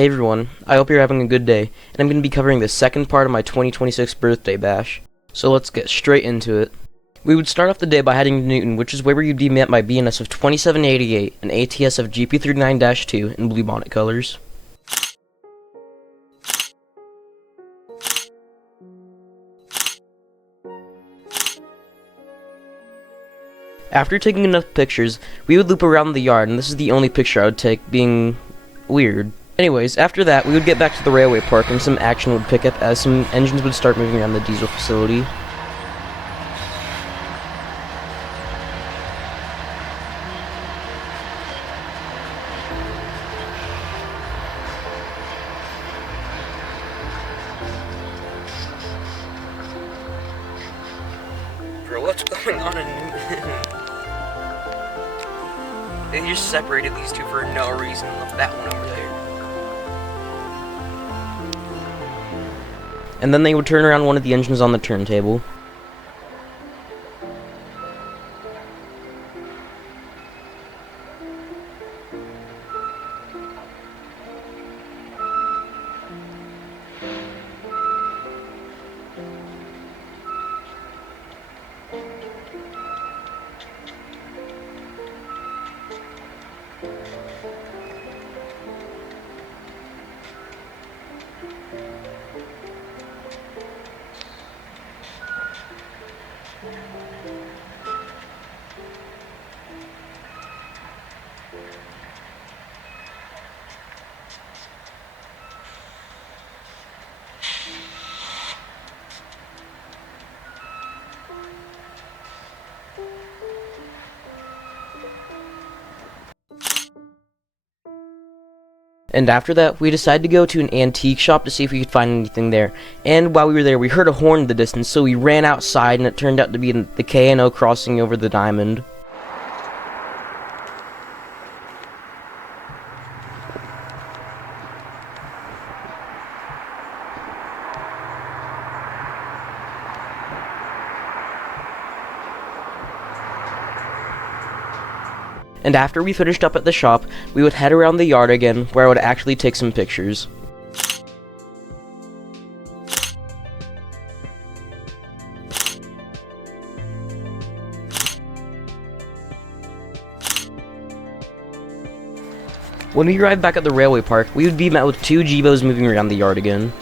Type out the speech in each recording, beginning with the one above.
Hey everyone, I hope you're having a good day, and I'm going to be covering the second part of my 2026 birthday bash. So let's get straight into it. We would start off the day by heading to Newton, which is where you'd be met by BNS of 2788 and ATS of GP39-2 in Bluebonnet colors. After taking enough pictures, we would loop around the yard, and this is the only picture I would take, being weird. Anyways, after that, we would get back to the railway park and some action would pick up as some engines would start moving around the diesel facility. Bro, what's going on in Newton? They just separated these two for no reason and left that one over there. And then they would turn around one of the engines on the turntable. And after that, we decided to go to an antique shop to see if we could find anything there. And while we were there, we heard a horn in the distance, so we ran outside, and it turned out to be the K&O crossing over the diamond. And after we finished up at the shop, we would head around the yard again, where I would actually take some pictures. When we arrived back at the railway park, we would be met with two Jeebos moving around the yard again.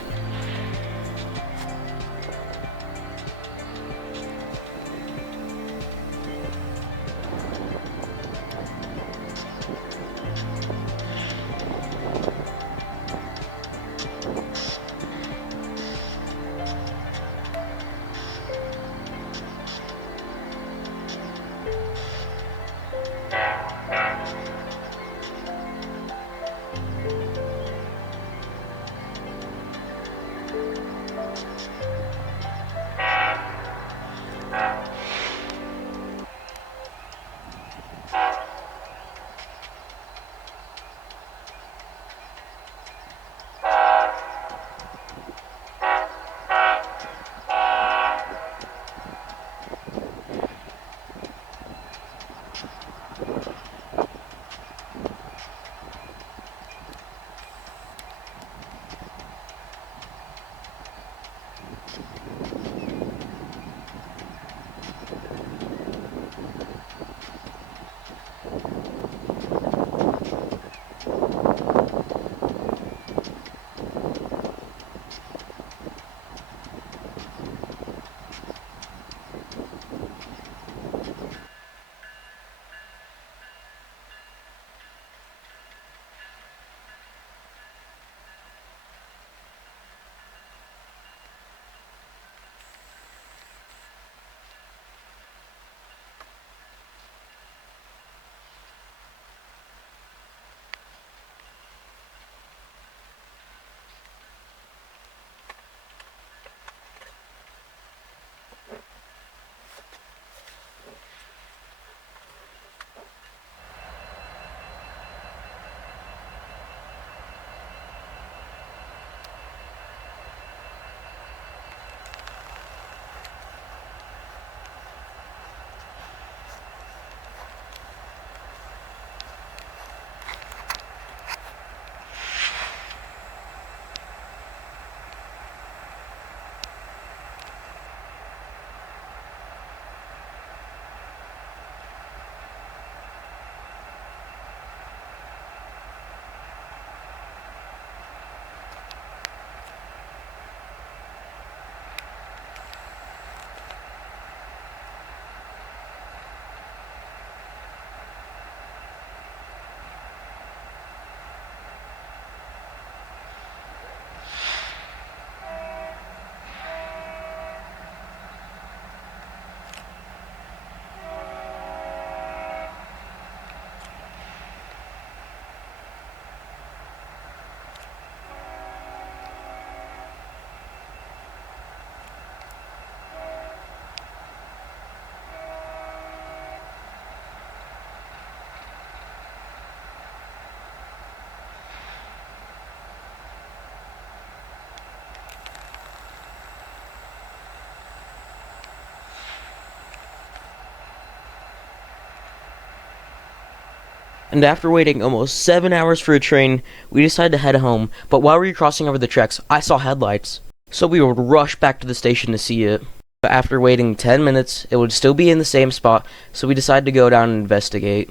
And after waiting almost 7 hours for a train, we decided to head home, but while we were crossing over the tracks, I saw headlights. So we would rush back to the station to see it. But after waiting 10 minutes, it would still be in the same spot, so we decided to go down and investigate.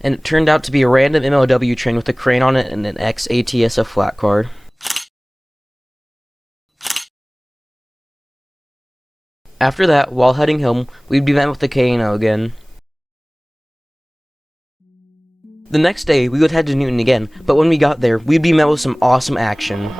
And it turned out to be a random MLW train with a crane on it and an ex-ATSF flat car. After that, while heading home, we'd be met with the KNO again. The next day, we would head to Newton again, but when we got there, we'd be met with some awesome action.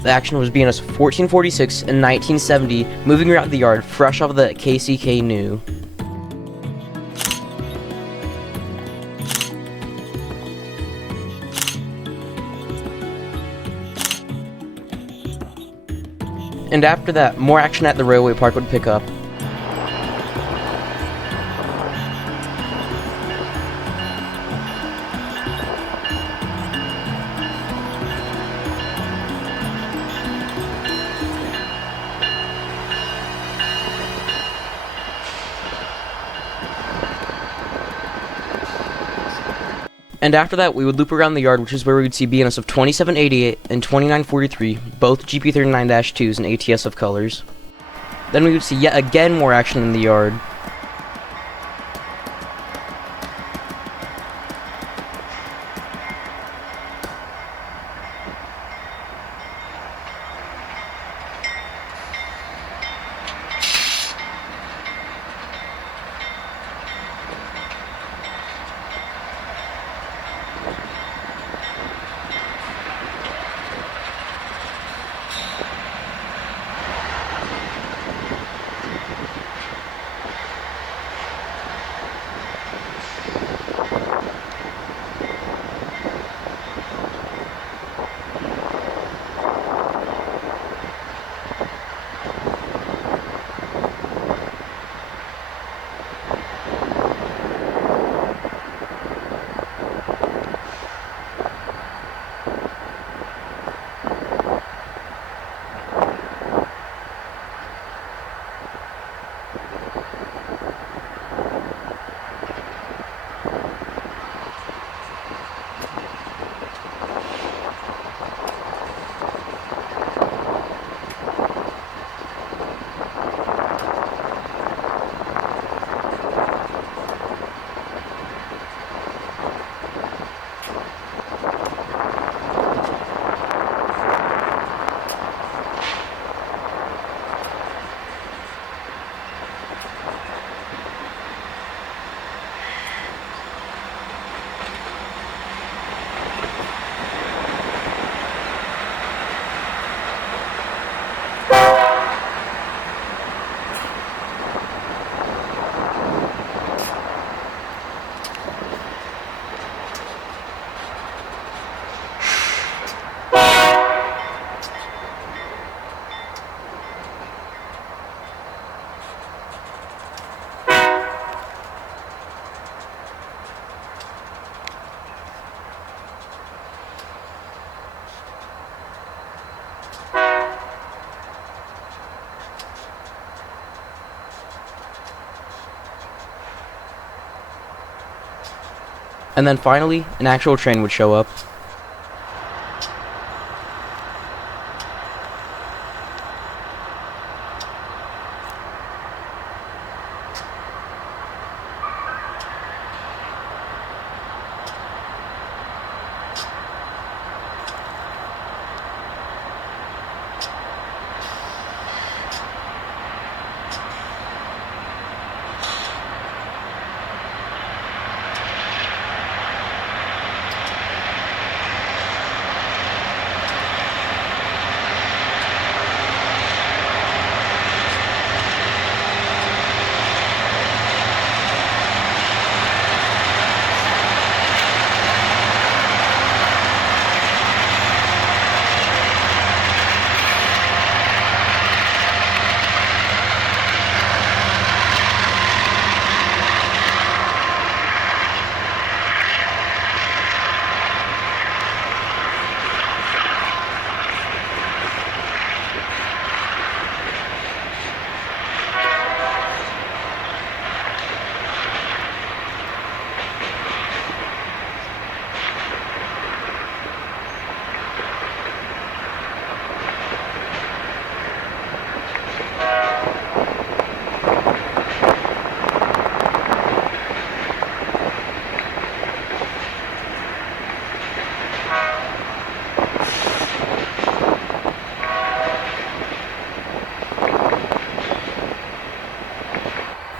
The action was BNS 1446 and 1970, moving around the yard, fresh off the KCK new. And after that, more action at the railway park would pick up. And after that, we would loop around the yard, which is where we would see BNS of 2788 and 2943, both GP39-2s and ATSF colors. Then we would see yet again more action in the yard. And then finally, an actual train would show up.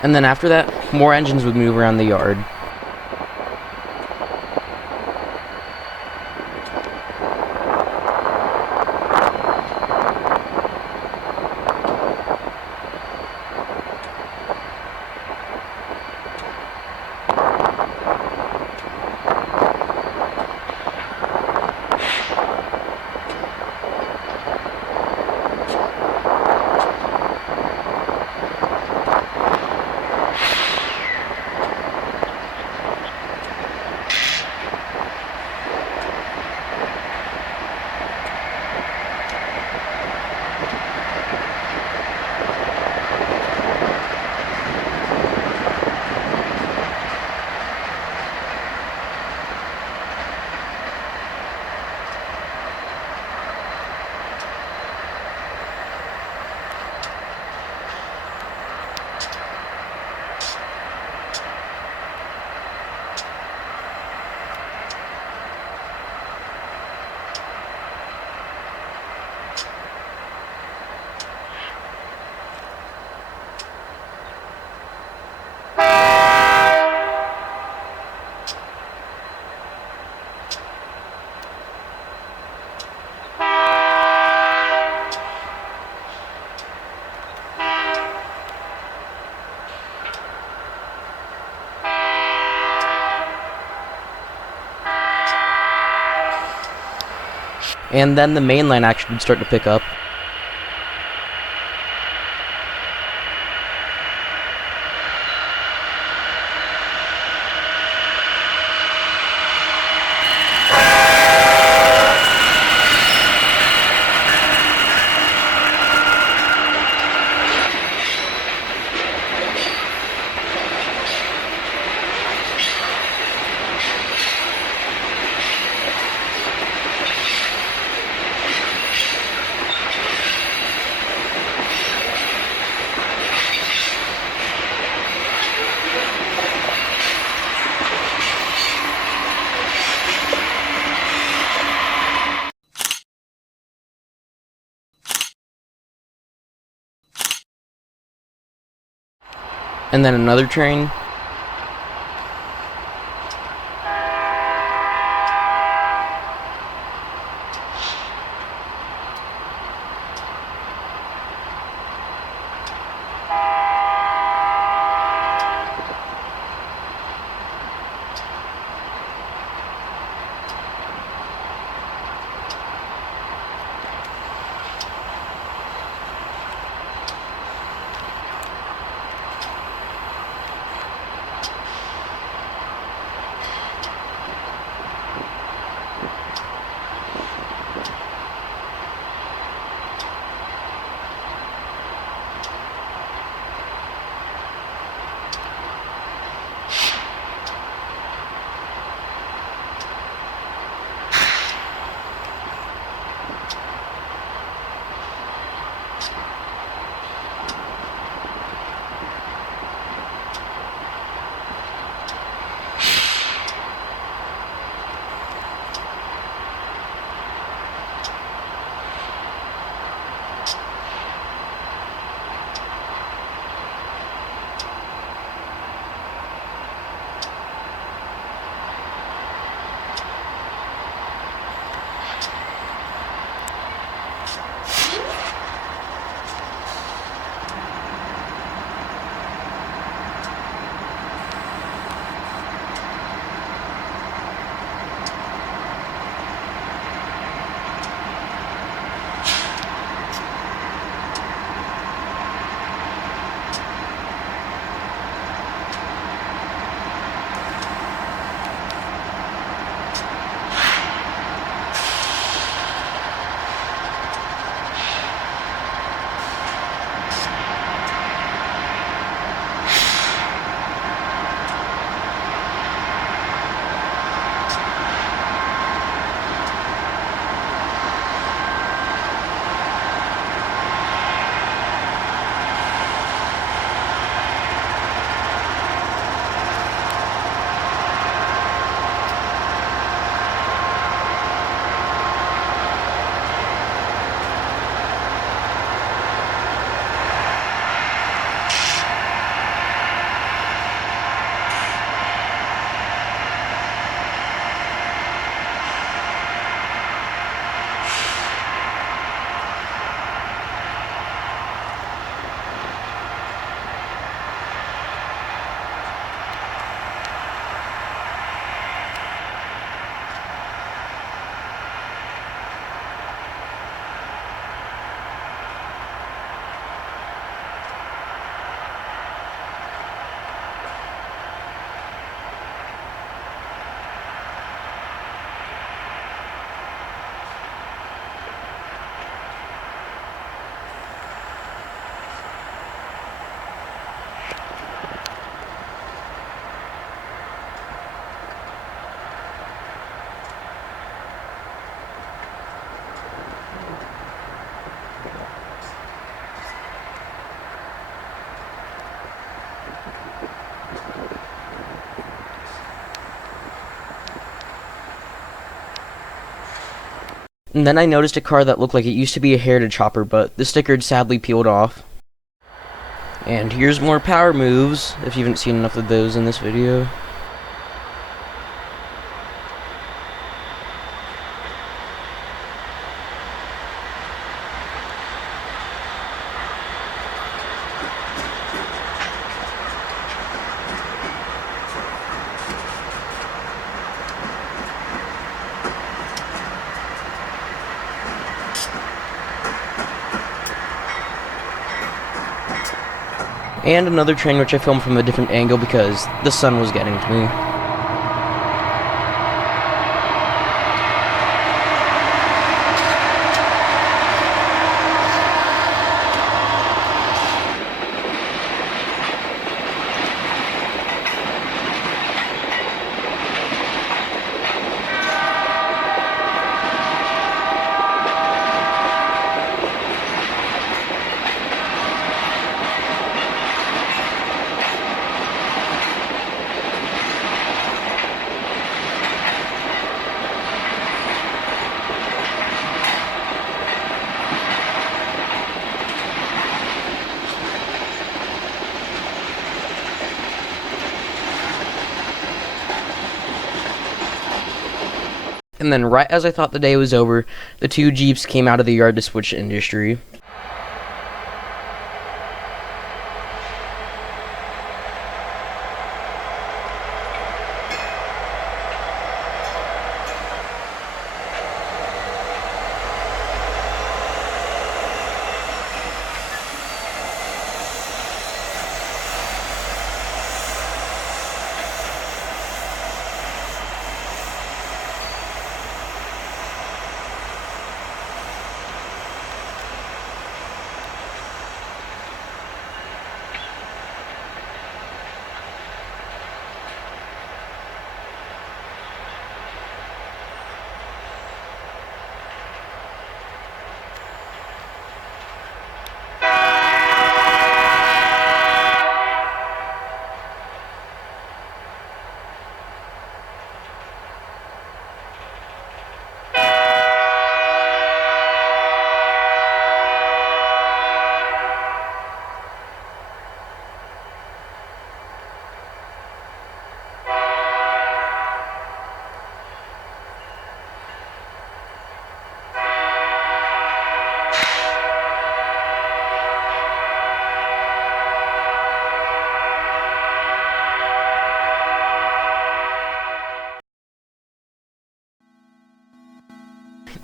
And then after that, more engines would move around the yard. And then the main line action would start to pick up. And then another train. And then I noticed a car that looked like it used to be a heritage hopper, but the sticker had sadly peeled off. And here's more power moves, if you haven't seen enough of those in this video. And another train which I filmed from a different angle because the sun was getting to me. And then right as I thought the day was over, the two Jeeps came out of the yard to switch industry.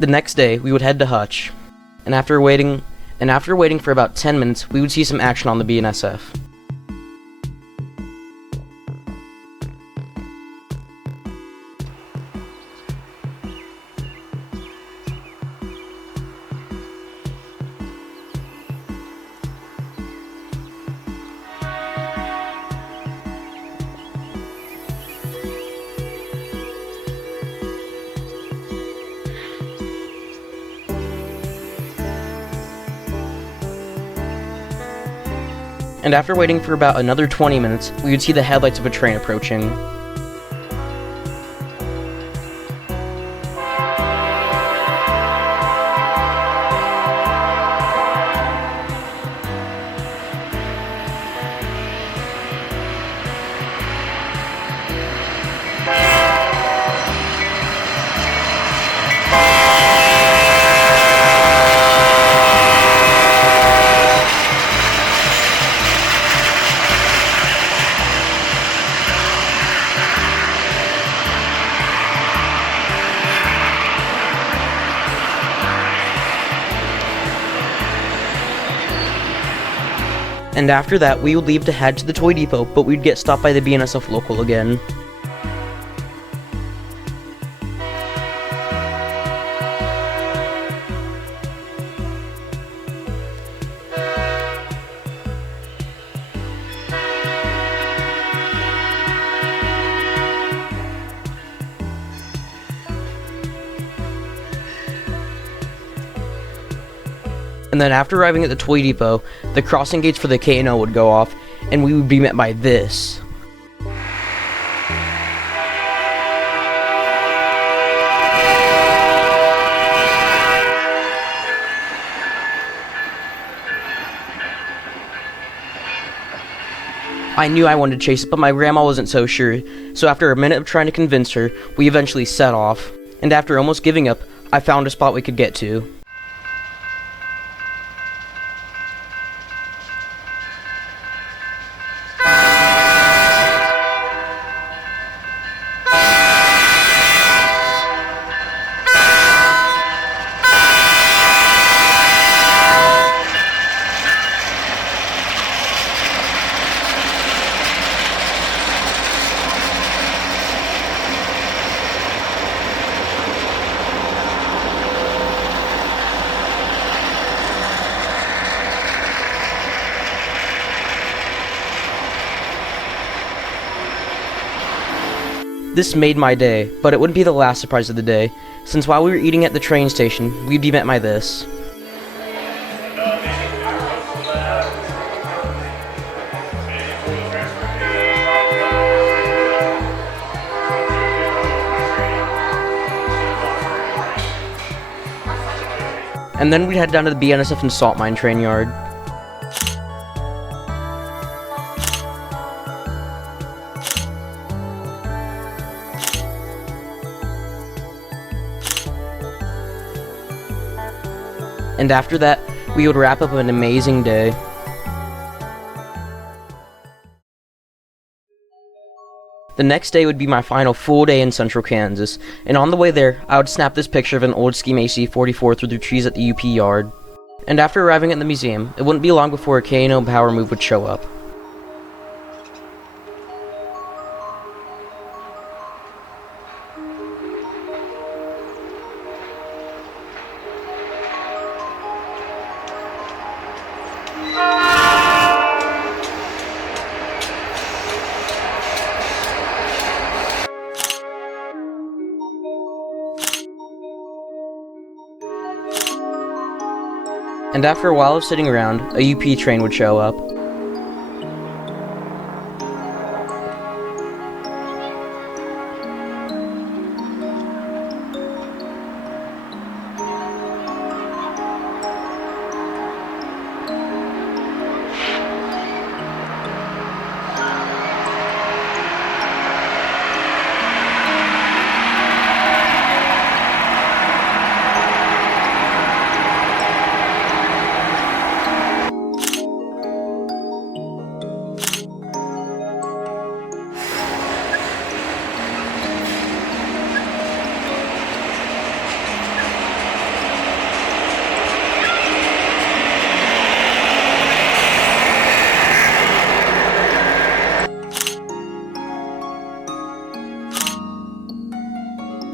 The next day, we would head to Hutch, and after waiting for about 10 minutes, we would see some action on the BNSF. And after waiting for about another 20 minutes, we would see the headlights of a train approaching. And after that, we would leave to head to the toy depot, but we'd get stopped by the BNSF local again. And then after arriving at the toy depot, the crossing gates for the K&O would go off, and we would be met by this. I knew I wanted to chase it, but my grandma wasn't so sure, so after a minute of trying to convince her, we eventually set off. And after almost giving up, I found a spot we could get to. This made my day, but it wouldn't be the last surprise of the day, since while we were eating at the train station, we'd be met by this. And then we'd head down to the BNSF and salt mine train yard. And after that, we would wrap up an amazing day. The next day would be my final full day in central Kansas, and on the way there, I would snap this picture of an old scheme AC-44 through the trees at the UP yard. And after arriving at the museum, it wouldn't be long before a K&O power move would show up. And after a while of sitting around, a UP train would show up.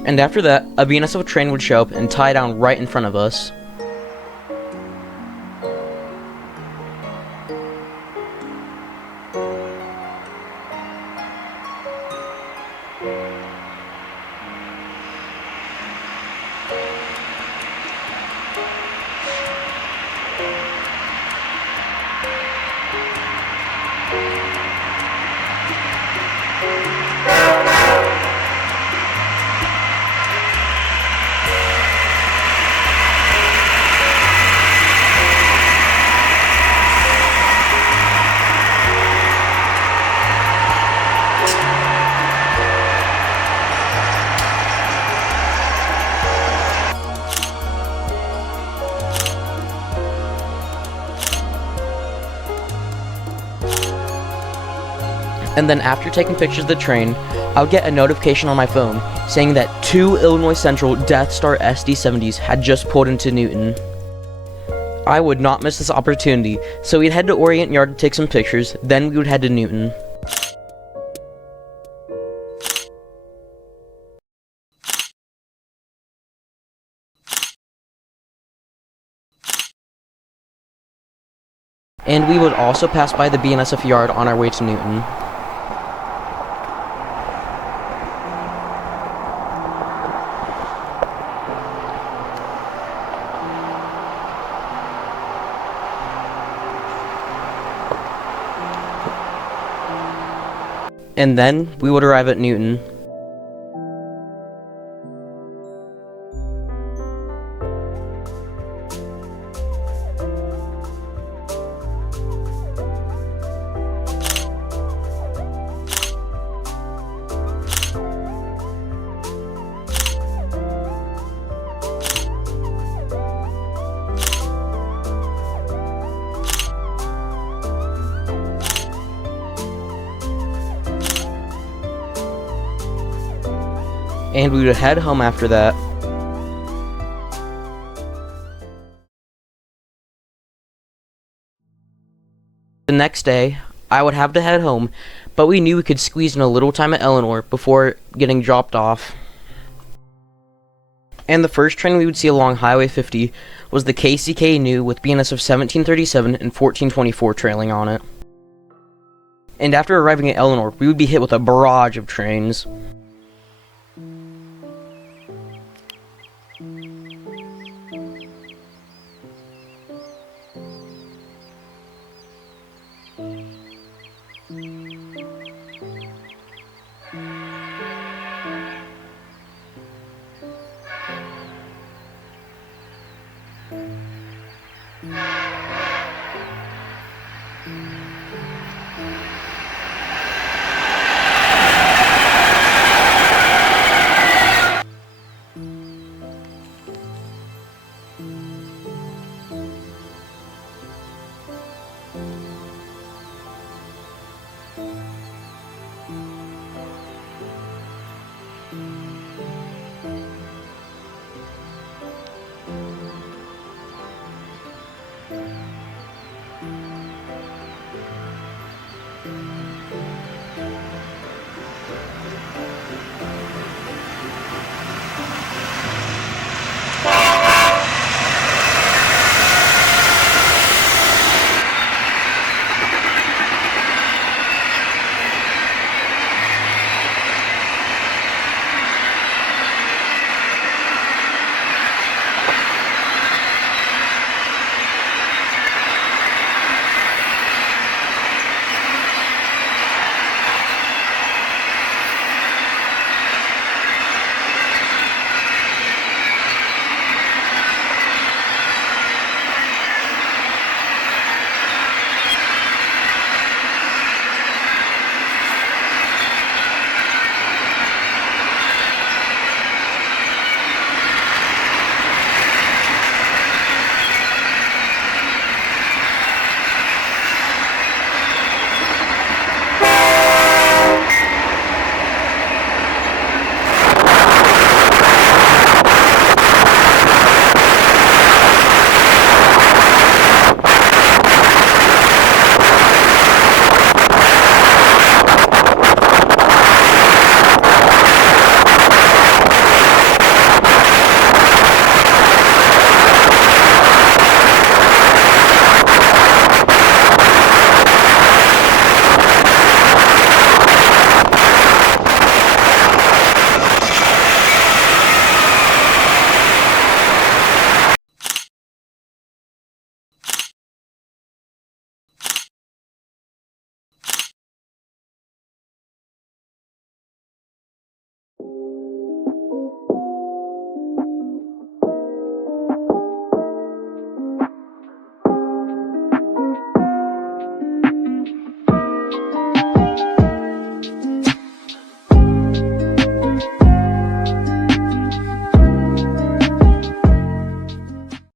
And after that, a BNSF train would show up and tie down right in front of us. And then after taking pictures of the train, I would get a notification on my phone saying that 2 Illinois Central Death Star SD-70s had just pulled into Newton. I would not miss this opportunity, so we'd head to Orient Yard to take some pictures, then we would head to Newton. And we would also pass by the BNSF yard on our way to Newton. And then we would arrive at Newton. and we would head home after that. The next day, I would have to head home, but we knew we could squeeze in a little time at Eleanor before getting dropped off. And the first train we would see along Highway 50 was the KCK New with BNS of 1737 and 1424 trailing on it. And after arriving at Eleanor, we would be hit with a barrage of trains.